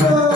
Lord.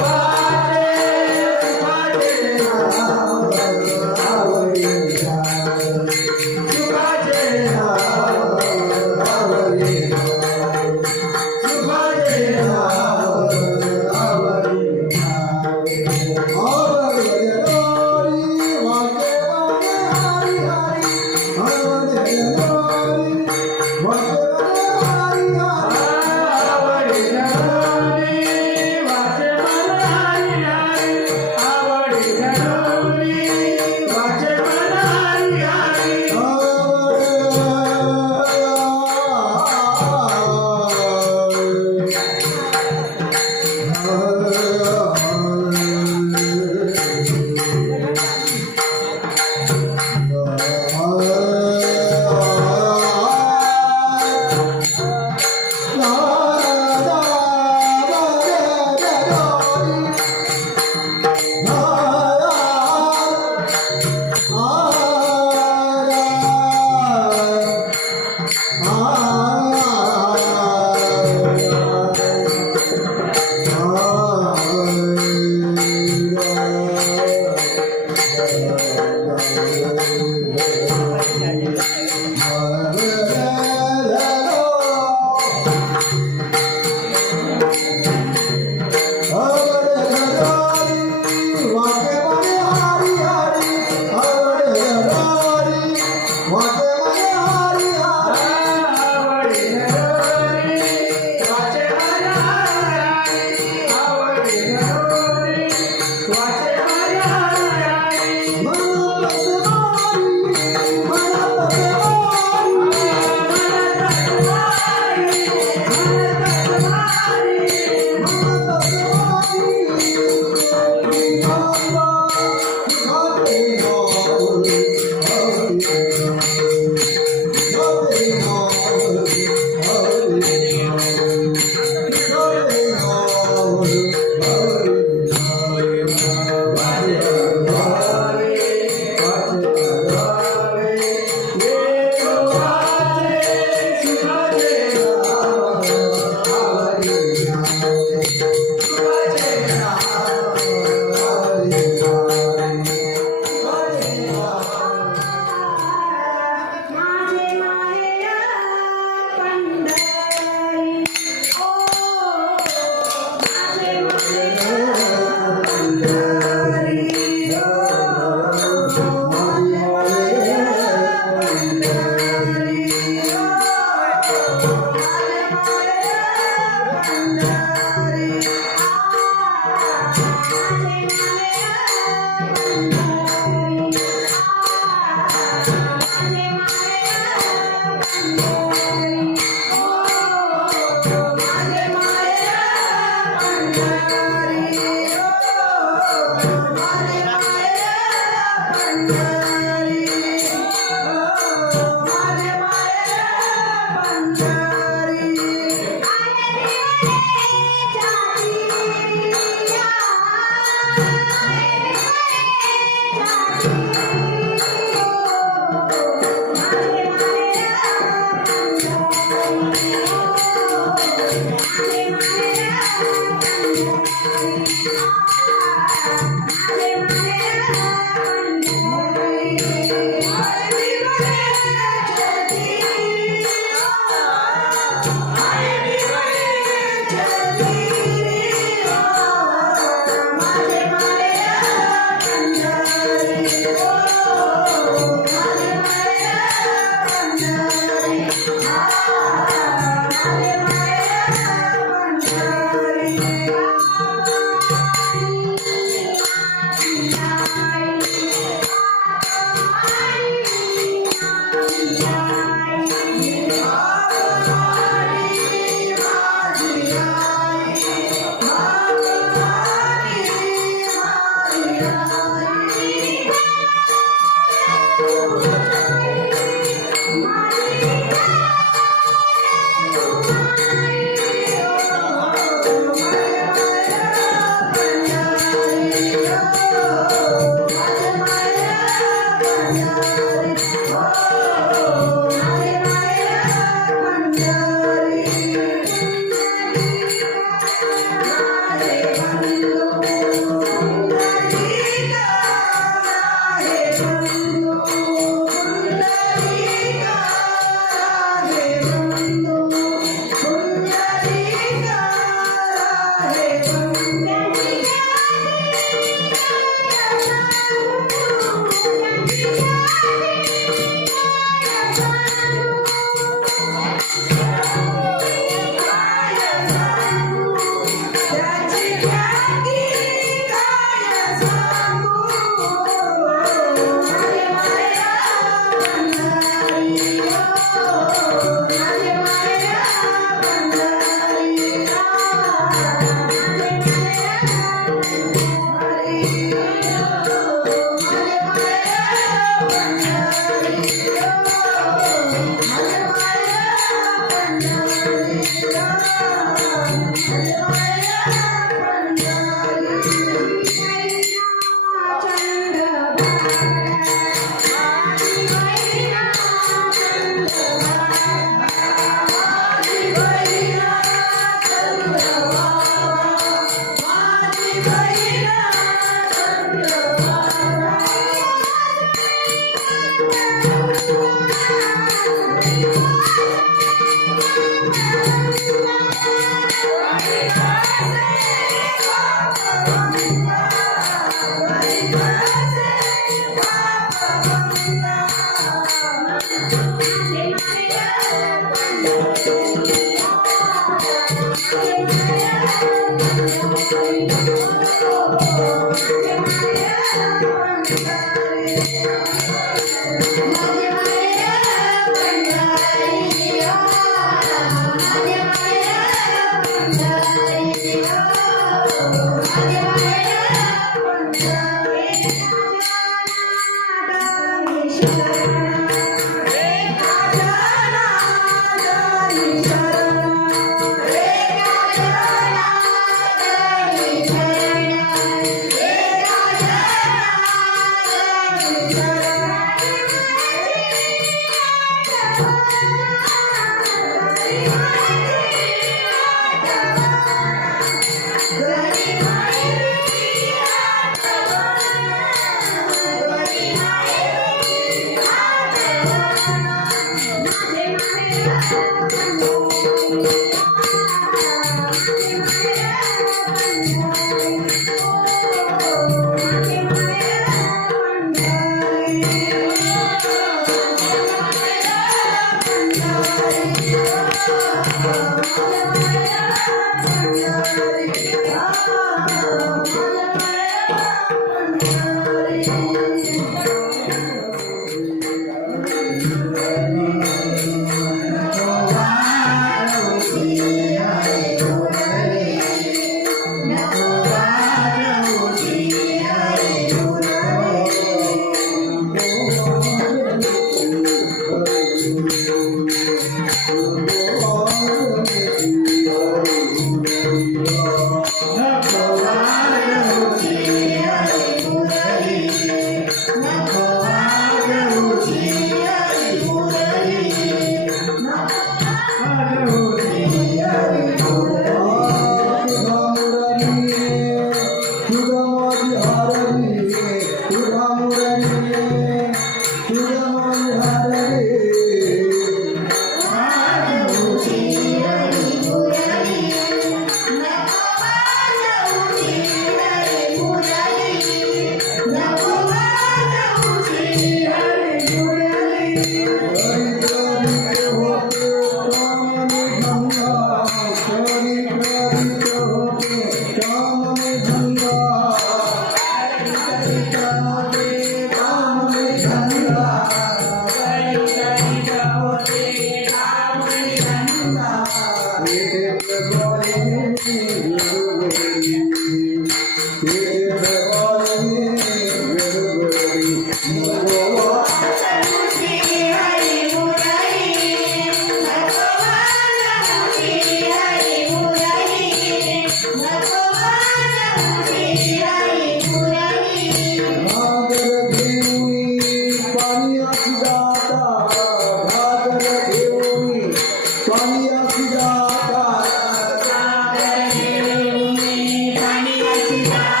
Yeah.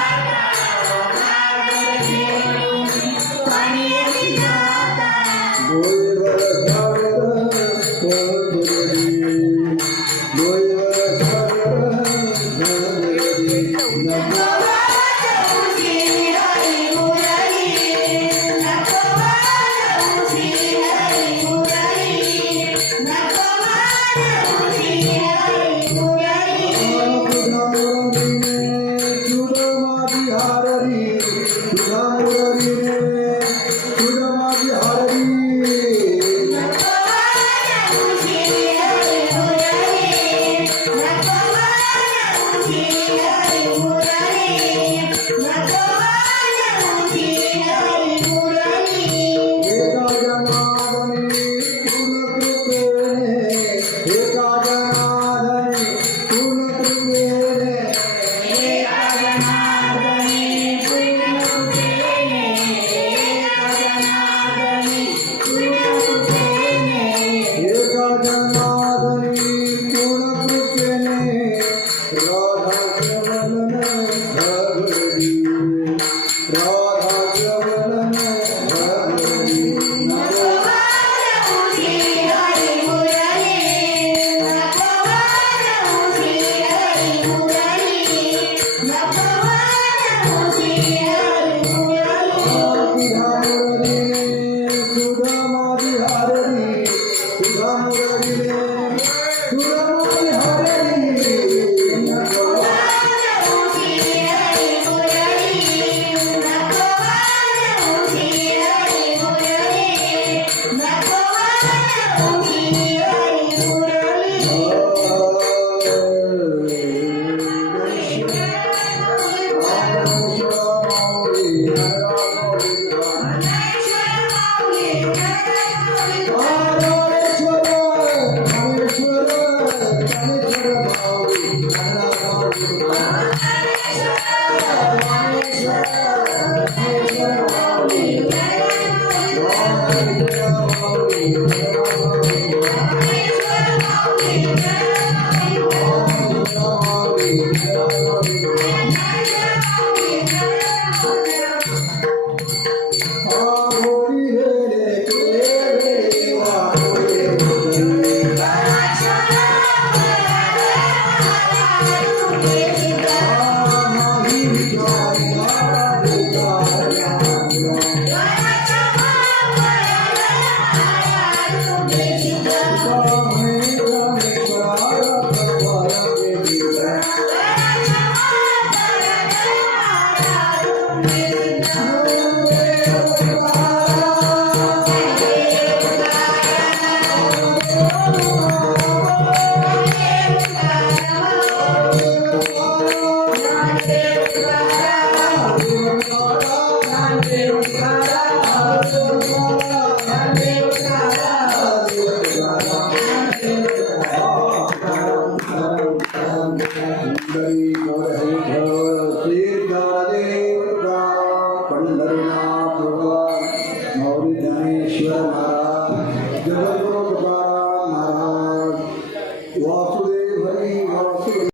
Thank you.